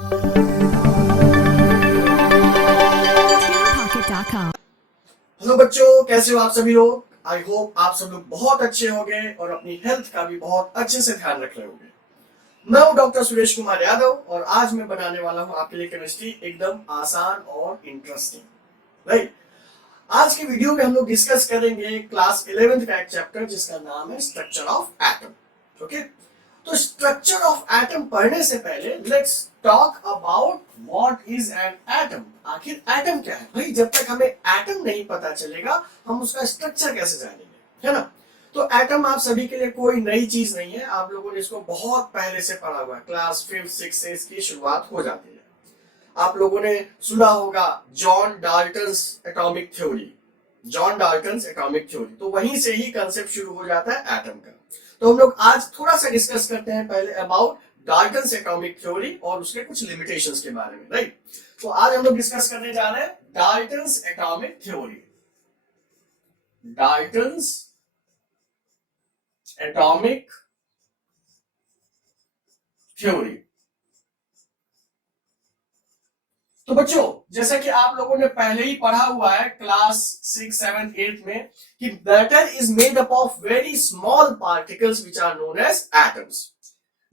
Hello बच्चों, कैसे हो आप सभी लोग। आई होप आप सब लोग बहुत अच्छे होंगे और अपनी हेल्थ का भी बहुत अच्छे से ध्यान रख रहे होंगे। मैं हूं डॉक्टर सुरेश कुमार यादव और आज मैं बनाने वाला हूं आपके लिए केमिस्ट्री एकदम आसान और इंटरेस्टिंग। राइट, आज की वीडियो में हम लोग डिस्कस करेंगे क्लास 11th का एक चैप्टर जिसका नाम है स्ट्रक्चर ऑफ एटम। ओके, तो स्ट्रक्चर ऑफ एटम पढ़ने से पहले let's talk about what is an atom. आखिर एटम क्या है भाई। जब तक हमें एटम नहीं पता चलेगा हम उसका स्ट्रक्चर कैसे जानेंगे, है ना। तो एटम आप सभी के लिए कोई नई चीज नहीं है, आप लोगों ने इसको बहुत पहले से पढ़ा हुआ है। क्लास 5th 6th से इसकी शुरुआत हो जाती है। आप लोगों ने सुना होगा John Dalton's atomic theory. John Dalton's atomic theory, तो वहीं से ही कंसेप्ट शुरू हो जाता है एटम का। तो हम लोग आज थोड़ा सा डिस्कस करते हैं पहले अबाउट डाल्टन्स एटॉमिक थ्योरी और उसके कुछ लिमिटेशंस के बारे में। राइट, तो आज हम लोग डिस्कस करने जा रहे हैं Dalton's atomic theory. Dalton's atomic theory. तो बच्चों, जैसा कि आप लोगों ने पहले ही पढ़ा हुआ है क्लास 6, 7, 8 में कि matter is made up of very small particles which are known as atoms.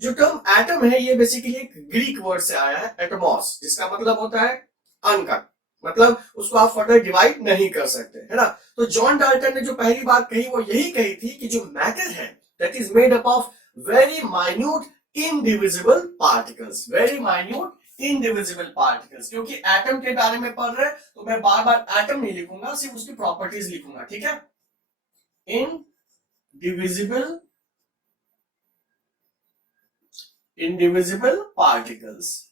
जो टर्म एटम है ये बेसिकली एक ग्रीक वर्ड से आया है, एटमॉस, जिसका मतलब होता है अनकट, मतलब उसको आप फर्दर डिवाइड नहीं कर सकते, है ना। तो जॉन डाल्टन ने जो पहली बात कही वो यही कही थी कि जो मैटर है that is made up of very minute indivisible particles. Very minute indivisible particles. क्योंकि एटम के बारे में पढ़ रहे तो मैं बार बार एटम नहीं लिखूंगा, सिर्फ उसकी प्रॉपर्टीज लिखूंगा, ठीक है। Indivisible particles.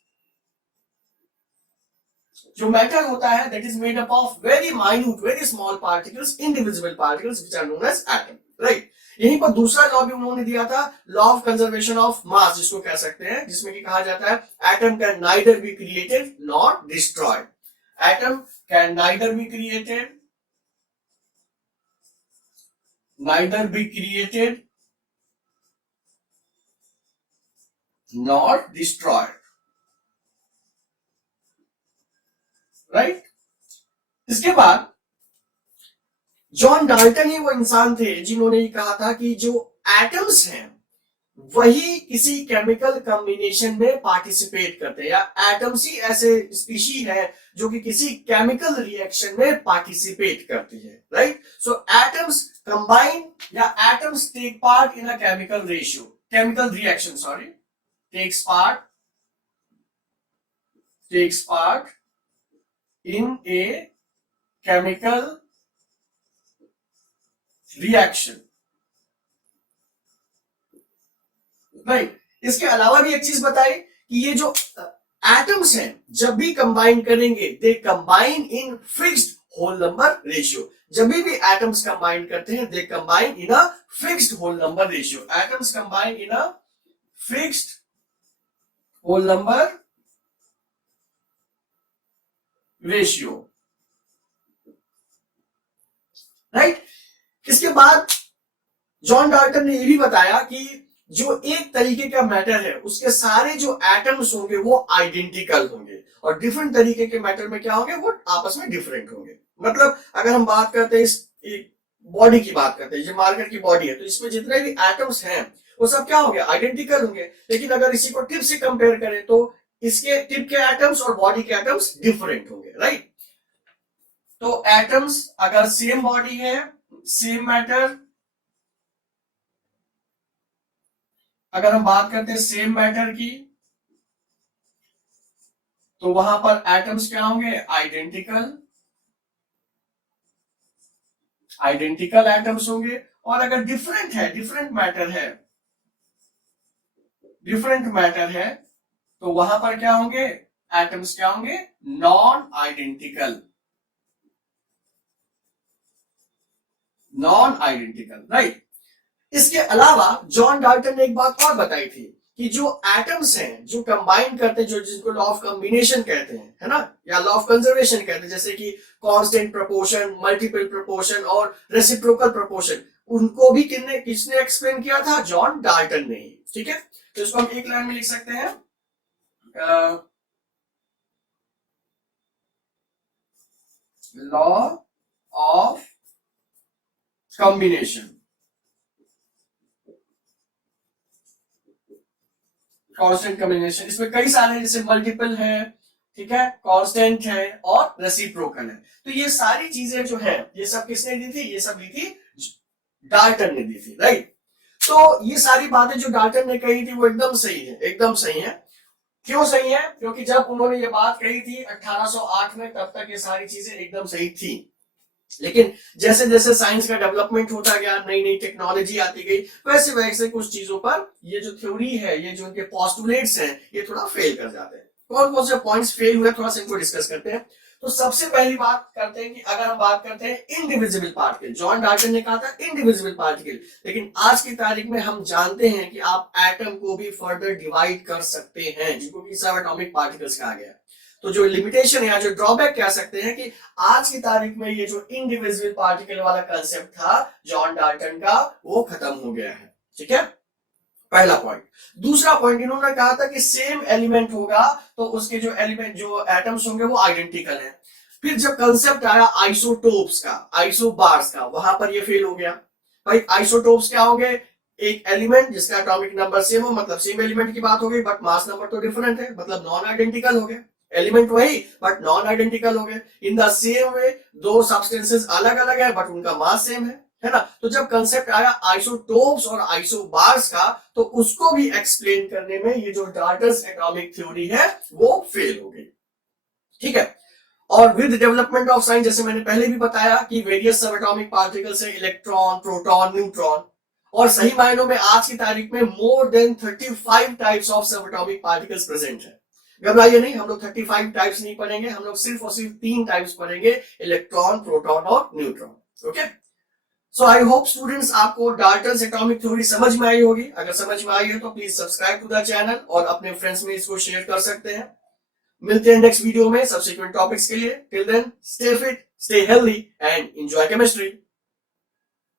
जो मैटर होता है that is made up of very minute very small particles, indivisible particles which are known as atom. Right, यहीं पर दूसरा लॉ भी उन्होंने दिया था, law of conservation of mass जिसको कह सकते हैं, जिसमें कि कहा जाता है atom can neither be created not destroyed. Atom can neither be created not destroyed. Right, इसके बाद जॉन डाल्टन ही वो इंसान थे जिन्होंने ये कहा था कि जो एटम्स हैं वही किसी केमिकल कॉम्बिनेशन में पार्टिसिपेट करते हैं, या एटम्स ही ऐसे स्पीशी है जो कि किसी केमिकल रिएक्शन में पार्टिसिपेट करती है। राइट, सो एटम्स कंबाइन या atoms take part in a chemical reaction, takes part in a chemical reaction। Right, इसके अलावा भी एक चीज बताई कि ये जो एटम्स हैं जब भी कंबाइन करेंगे they combine in fixed whole number ratio. जब भी एटम्स कंबाइन करते हैं they combine in a fixed whole number ratio. Atoms combine in a fixed whole number ratio. Right, इसके बाद जॉन डाल्टन ने यह भी बताया कि जो एक तरीके का मैटर है उसके सारे जो एटम्स होंगे वो आइडेंटिकल होंगे और डिफरेंट तरीके के मैटर में क्या होंगे वो आपस में डिफरेंट होंगे। मतलब अगर हम बात करते हैं इस बॉडी की बात करते हैं, जो मार्कर की बॉडी है, तो इसमें जितने भी एटम्स हैं वो सब क्या होंगे आइडेंटिकल होंगे। लेकिन अगर इसी को टिप से कंपेयर करें तो इसके टिप के एटम्स और बॉडी के एटम्स डिफरेंट होंगे। राइट, तो एटम्स अगर सेम बॉडी है सेम मैटर, अगर हम बात करते हैं सेम मैटर की तो वहां पर एटम्स क्या होंगे आइडेंटिकल एटम्स होंगे। और अगर डिफरेंट मैटर है तो वहां पर क्या होंगे एटम्स क्या होंगे नॉन आइडेंटिकल। राइट, इसके अलावा जॉन डाल्टन ने एक बात और बताई थी कि जो एटम्स हैं जो कंबाइन करते हैं, जो जिसको लॉ ऑफ कॉम्बिनेशन कहते हैं, है ना, या लॉ ऑफ कंजर्वेशन कहते हैं, जैसे कि कांस्टेंट प्रोपोर्शन, मल्टीपल प्रोपोर्शन और रेसिप्रोकल प्रोपोर्शन, उनको भी किसने एक्सप्लेन किया था जॉन डाल्टन ने ही। ठीक है, तो इसको हम एक लाइन में लिख सकते हैं law of combination, constant combination. इसमें कई सारे जैसे मल्टीपल है, ठीक है, कांस्टेंट है और रेसिप्रोकल है। तो ये सारी चीजें जो है ये सब किसने दी थी? ये सब दी थी डाल्टन ने दी थी, राइट। तो ये सारी बातें जो डाल्टन ने कही थी वो एकदम सही है, एकदम सही है। क्यों सही है? क्योंकि जब उन्होंने ये बात कही थी 1808 में, तब तक ये सारी चीजें एकदम सही थी। लेकिन जैसे जैसे साइंस का डेवलपमेंट होता गया, नई नई टेक्नोलॉजी आती गई, वैसे वैसे कुछ चीजों पर ये जो थ्योरी है, ये जो उनके पोस्टुलेट्स हैं, ये थोड़ा फेल कर जाते हैं। कौन कौन से पॉइंट्स फेल हुए, थोड़ा सा इनको डिस्कस करते हैं। तो सबसे पहली बात करते हैं कि अगर हम बात करते हैं इंडिविजिबल पार्टिकल, जॉन डाल्टन ने कहा था इंडिविजिबल पार्टिकल, लेकिन आज की तारीख में हम जानते हैं कि आप एटम को भी फर्दर डिवाइड कर सकते हैं, जिनको कि सब एटॉमिक पार्टिकल्स कहा गया है। तो जो लिमिटेशन है या जो ड्रॉबैक कह सकते हैं कि आज की तारीख में ये जो इंडिविजुअल पार्टिकल वाला कंसेप्ट था जॉन डाल्टन का, वो खत्म हो गया है, ठीक है, पहला पॉइंट। दूसरा पॉइंट, इन्होंने कहा था कि सेम एलिमेंट होगा तो उसके जो एलिमेंट, जो एटम्स होंगे वो आइडेंटिकल है। फिर जब कंसेप्ट आया आइसोटोप्स का, आइसोबार्स का, वहां पर ये फेल हो गया। भाई आइसोटोप्स क्या होंगे? एक एलिमेंट जिसका एटॉमिक नंबर सेम हो, मतलब सेम एलिमेंट की बात हो गई, बट मास नंबर तो डिफरेंट है, मतलब नॉन आइडेंटिकल हो गए। एलिमेंट वही बट नॉन आइडेंटिकल हो गए। इन द सेम वे दो सब्सटेंसेस अलग अलग है बट उनका मास सेम है ना। तो जब कंसेप्ट आया आइसोटोप्स और आइसोबार्स का, तो उसको भी एक्सप्लेन करने में ये जो डाल्टन्स एटॉमिक थ्योरी है वो फेल हो गई, ठीक है। और विद डेवलपमेंट ऑफ साइंस, जैसे मैंने पहले भी बताया कि वेरियस सब एटॉमिक पार्टिकल्स है, इलेक्ट्रॉन, प्रोटॉन, न्यूट्रॉन, और सही मायनों में आज की तारीख में मोर देन 35 टाइप्स ऑफ सब एटॉमिक पार्टिकल्स प्रेजेंट है। घबराइए नहीं, हम लोग 35 टाइप्स नहीं पढ़ेंगे, हम लोग सिर्फ और सिर्फ 3 टाइप्स पढ़ेंगे, इलेक्ट्रॉन, प्रोटॉन और neutron, okay. So I hope students आपको डाल्टन्स एटॉमिक थ्योरी समझ में आई होगी। अगर समझ में आई है तो please subscribe to the channel और अपने फ्रेंड्स में इसको शेयर कर सकते हैं। मिलते हैं नेक्स्ट वीडियो में सब्सिक्वेंट टॉपिक्स के लिए। Till then stay fit, stay healthy and enjoy chemistry.